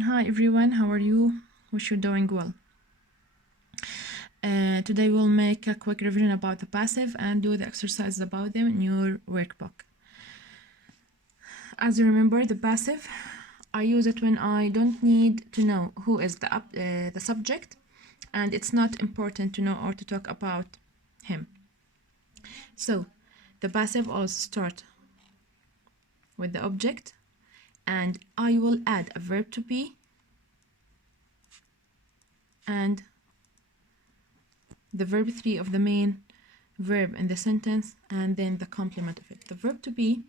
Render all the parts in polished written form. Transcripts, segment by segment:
Hi everyone, how are you? Wish you're doing well. Today we'll make a quick revision about the passive and do the exercises about them in your workbook. As you remember, the passive, I use it when I don't need to know who is the subject, and it's not important to know or to talk about him. So, the passive also start with the object, and I will add a verb to be and the verb 3 of the main verb in the sentence, and then the complement of it. The verb to be,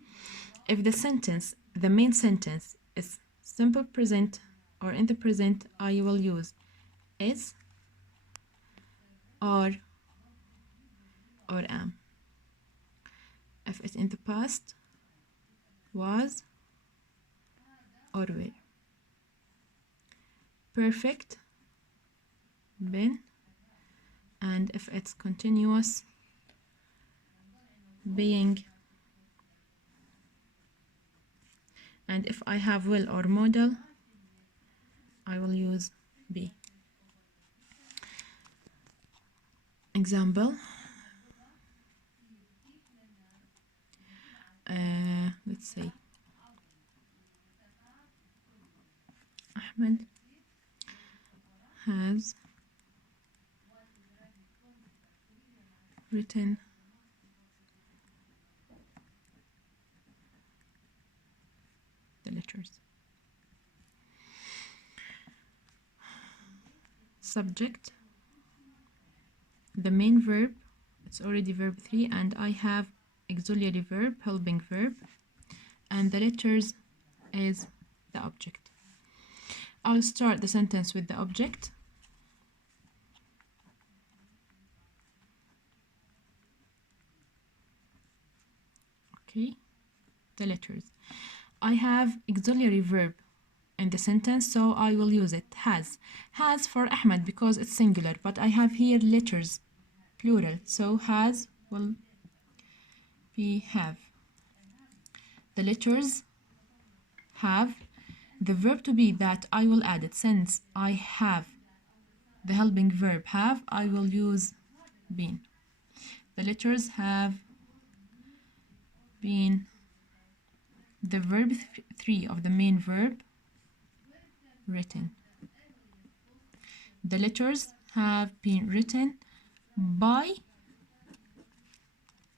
if the main sentence is simple present or in the present, I will use is, are, or am. If it's in the past, was, or were. Perfect, been, and if it's continuous, being. And if I have will or model, I will use be. Example, let's say Ahmed has written the letters. Subject, the main verb, it's already verb 3, and I have auxiliary verb, helping verb, and the letters is the object. I'll start the sentence with the object. Okay, the letters. I have auxiliary verb in the sentence, so I will use it. Has for Ahmed because it's singular, but I have here letters, plural, so has will be have. The letters have. The verb to be that I will add it, since I have the helping verb have, I will use been. The letters have been. The verb 3 of the main verb, written. The letters have been written by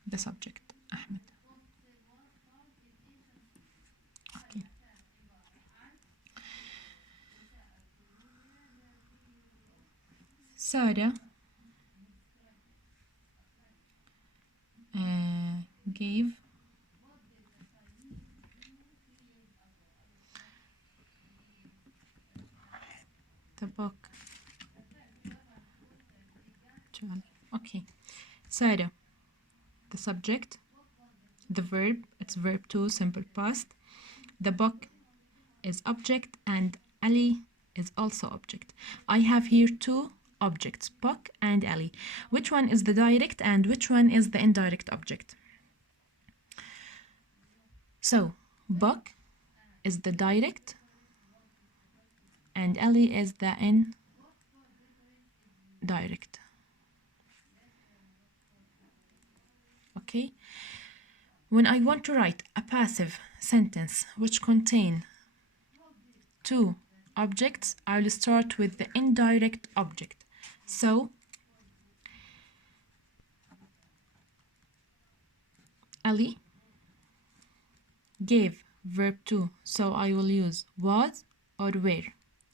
the subject, Ahmed. Okay. Sarah gave the book to Ali. Okay. Sarah, the subject, the verb, it's verb 2, simple past. The book is object, and Ali is also object. I have here two objects, book and Ali. Which one is the direct and which one is the indirect object? So, book is the direct and Ali is the indirect. Okay? When I want to write a passive sentence which contain two objects, I'll start with the indirect object. So, Ali gave verb 2, so I will use was or were.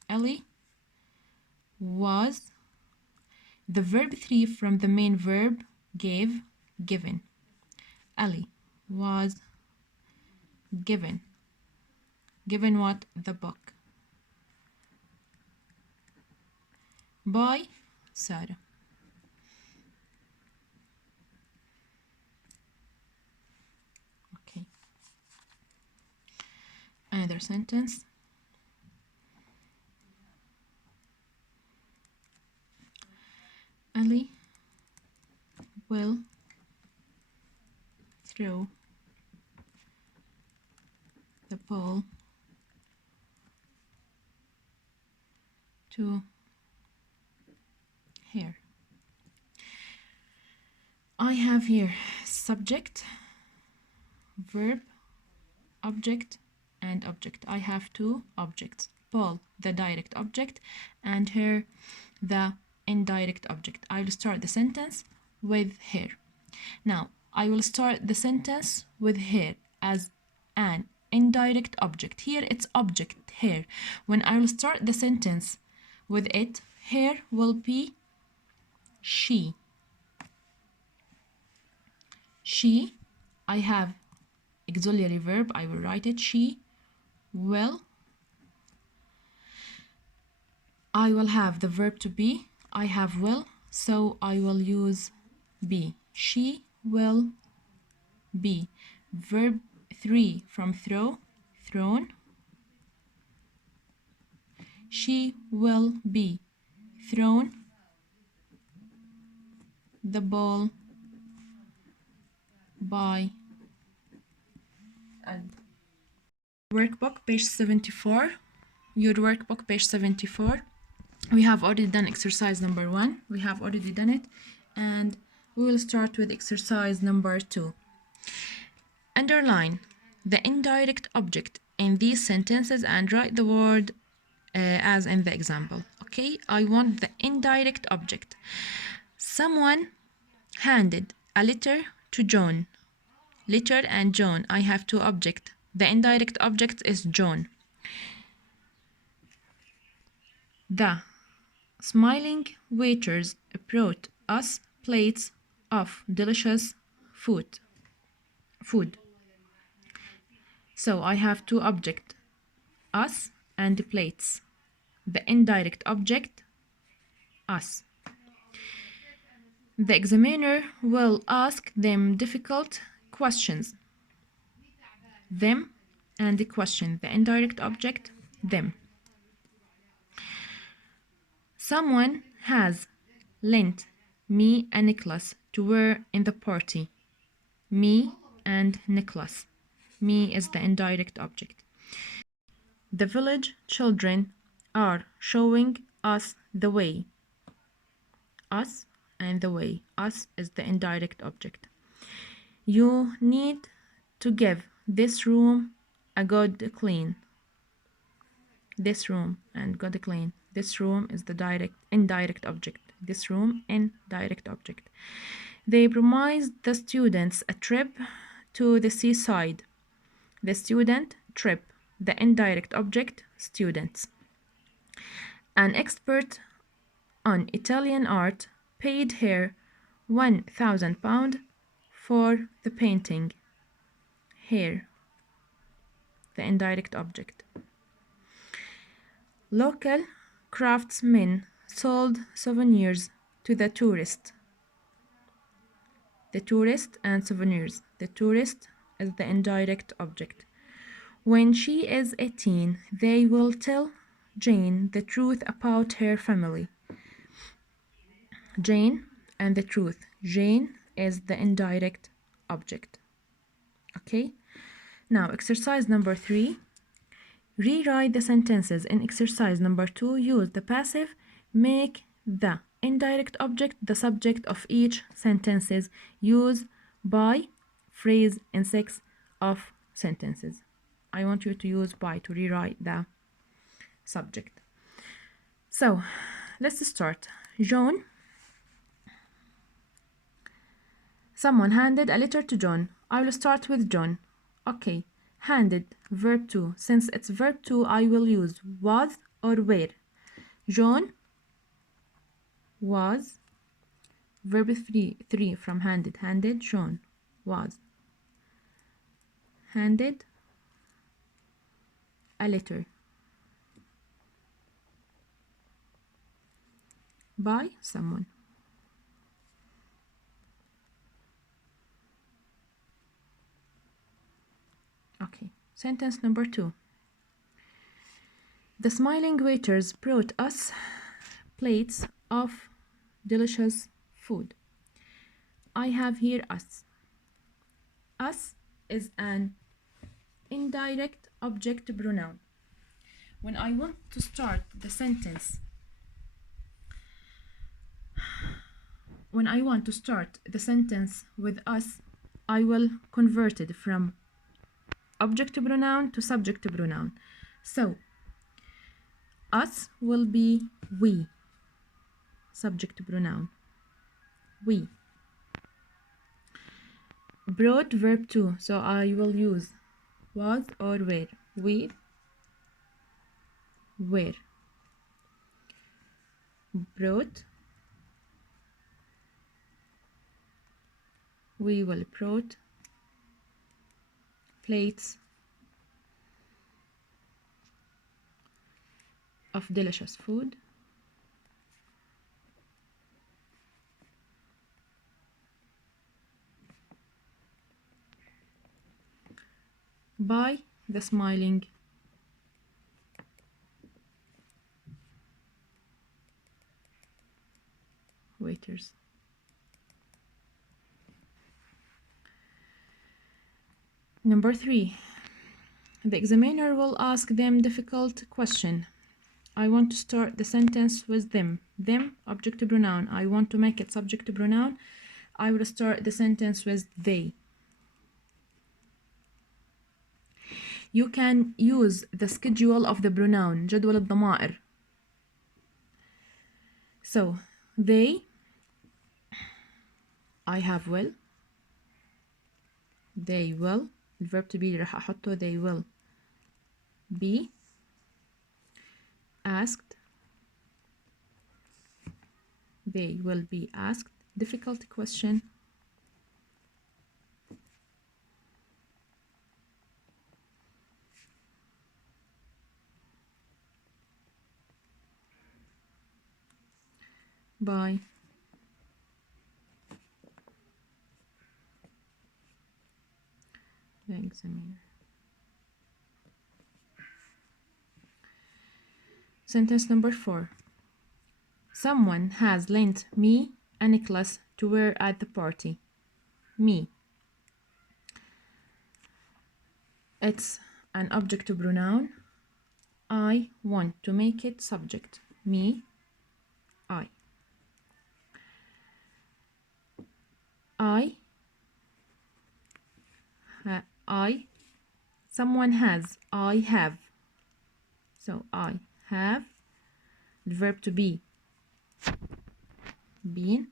Ali was. The verb 3 from the main verb gave, given. Ali was given. Given what? The book. By Sarah. Okay. Another sentence. Ali will throw the ball to here. I have here subject, verb, object, and object. I have two objects. Paul, the direct object, and her, the indirect object. I will start the sentence with her. Now, I will start the sentence with her as an indirect object. Here it's object, her. When I will start the sentence with it, her will be she. She, I have auxiliary verb, I will write it. She will. I will have the verb to be. I have will, so I will use be. She will be. Verb 3 from throw, thrown. She will be thrown the ball by workbook, page 74. Your workbook, page 74. We have already done exercise number 1. We have already done it, and we will start with exercise number 2. Underline the indirect object in these sentences and write the word as in the example. Okay, I want the indirect object. Someone handed a letter to John. Letter and John. I have two objects. The indirect object is John. The smiling waiters brought us plates of delicious food. So I have two objects, us and plates. The indirect object, us. The examiner will ask them difficult questions. Them and the question. The indirect object, them. Someone has lent me a necklace to wear in the party. Me and necklace. Me is the indirect object. The village children are showing us the way. Us and the way. Us is the indirect object. You need to give this room a good clean. This room and good clean. This room is the indirect object. This room, indirect object. They promised the students a trip to the seaside. The student, trip. The indirect object, students. An expert on Italian art paid her £1,000 for the painting. Here, the indirect object. Local craftsmen sold souvenirs to the tourist. The tourist and souvenirs. The tourist is the indirect object. When she is 18, they will tell Jane the truth about her family. Jane and the truth. Jane is the indirect object. Okay? Now, exercise number 3. Rewrite the sentences in exercise number 2. Use the passive. Make the indirect object the subject of each sentences. Use by phrase in 6 of sentences. I want you to use by to rewrite the subject. So, let's start. John. Someone handed a letter to John. I will start with John. Okay. Handed, verb 2. Since it's verb 2, I will use was or were. John was. Verb 3 from handed. Handed, John was. Handed a letter by someone. Okay, sentence number 2. The smiling waiters brought us plates of delicious food. I have here us. Us is an indirect object pronoun. When I want to start the sentence when I want to start the sentence with us, I will convert it from object pronoun to subject pronoun. So us will be we, subject pronoun, we. Brought, verb 2, so I will use was or were. We were. Brought, we will brought plates of delicious food. By the smiling waiters. Number 3. The examiner will ask them difficult question. I want to start the sentence with them. Them, object pronoun. I want to make it subject pronoun. I will start the sentence with they. You can use the schedule of the pronoun, جدول الضمائر. So, they, I have will, they will, الverb to be راح أحطه they will be asked, they will be asked difficult question, by the examiner. Sentence number 4. Someone has lent me a necklace to wear at the party. Me. It's an object pronoun. I want to make it subject. Me, I. Someone has, I have. So I have, the verb to be, been,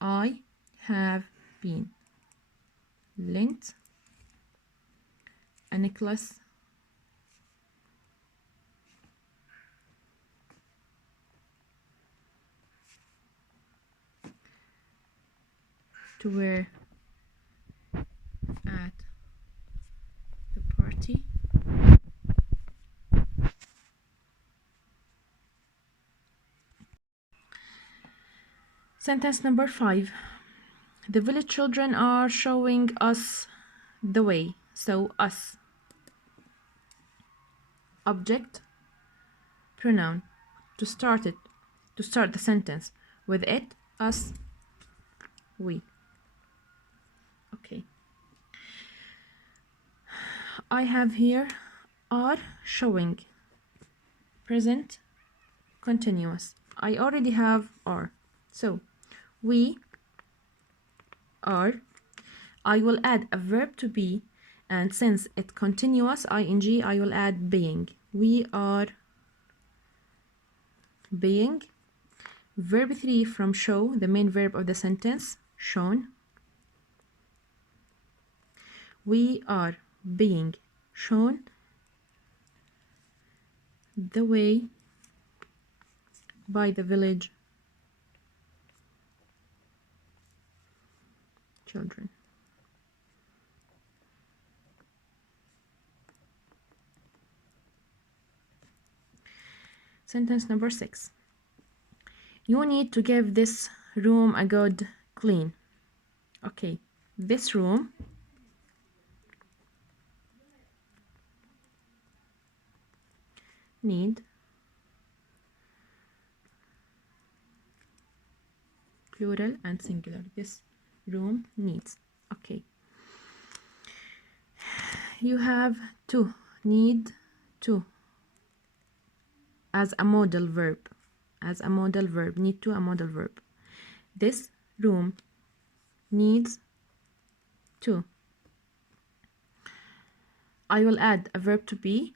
I have been lent a necklace to wear at the party. Sentence number 5. The village children are showing us the way. So us, object pronoun. To start the sentence with it, us, we. Okay. I have here are showing, present continuous. I already have are. So we are. I will add a verb to be, and since it's continuous ing, I will add being. We are being. Verb 3 from show, the main verb of the sentence, shown. We are being shown the way by the village children. Sentence number 6. You need to give this room a good clean. Okay, this room need plural and singular. This room needs. Okay. You have to, need to as a modal verb. As a modal verb. Need to, a modal verb. This room needs 2. I will add a verb to be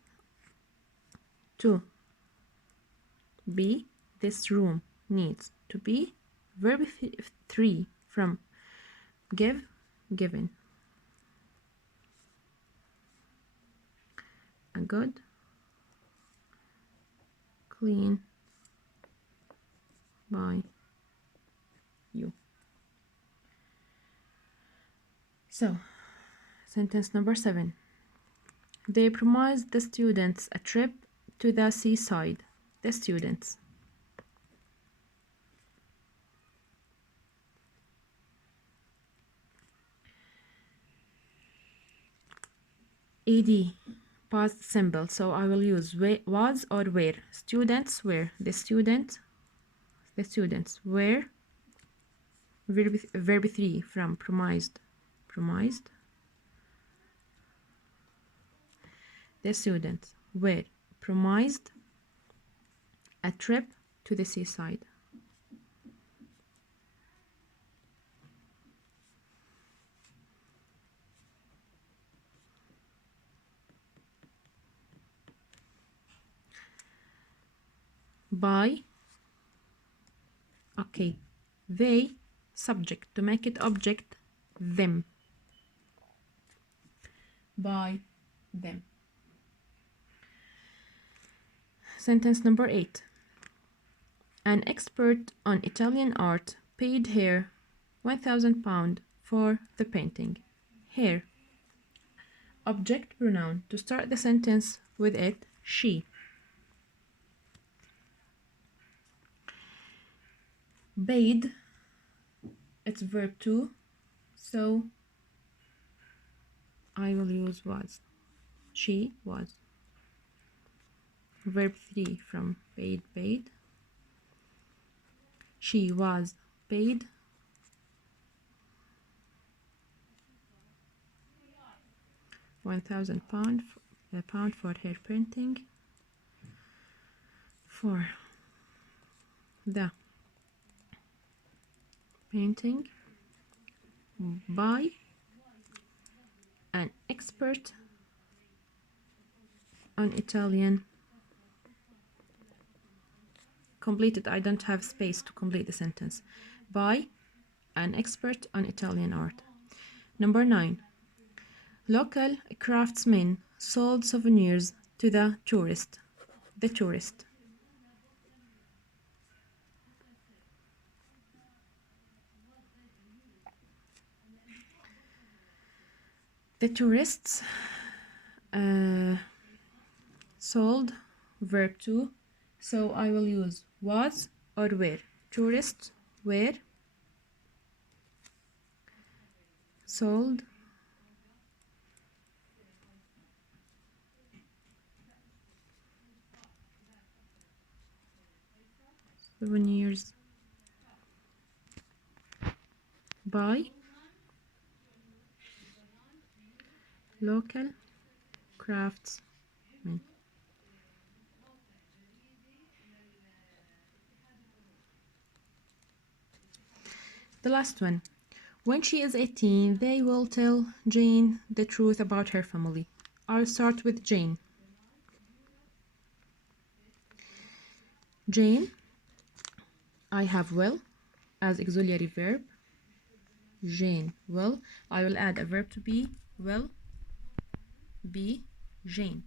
this room needs to be verb 3 from give, given. A good, clean by you. So, sentence number 7. They promised the students a trip to the seaside. The students. ed, past simple, so I will use was or were. Students were. The students were. Verb 3 from promised. The students were promised a trip to the seaside. By, okay, they, subject, to make it object, them. By them. Sentence number 8. An expert on Italian art paid her £1,000 for the painting. Her. Object pronoun. To start the sentence with it, she. Paid, it's verb 2, so I will use was. She was. Verb 3 from paid. She was paid. £1,000 for her painting. For the painting by an expert on Italian. Completed. I don't have space to complete the sentence. By an expert on Italian art. Number 9. Local craftsmen sold souvenirs to the tourist. The tourist. The tourists sold, verb 2, so I will use was or were. Tourists were sold souvenirs by local craftsmen. The last one. When she is 18, they will tell Jane the truth about her family. I'll start with Jane. Jane, I have will as auxiliary verb. Jane will. I will add a verb to be. Will be. Jane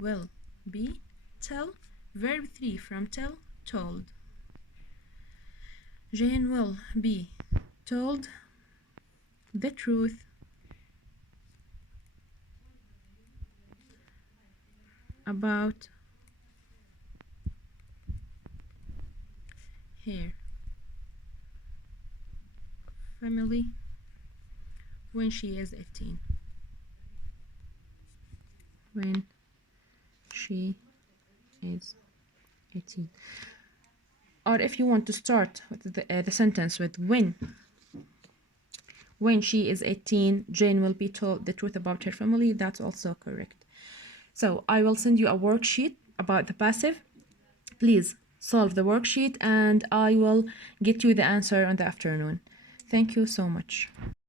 will be. Tell. Verb 3 from tell. Told. Jane will be told the truth about her family when she is 18. When she is 18. Or if you want to start with the sentence with when she is 18, Jane will be told the truth about her family, that's also correct. So I will send you a worksheet about the passive. Please solve the worksheet and I will get you the answer in the afternoon. Thank you so much.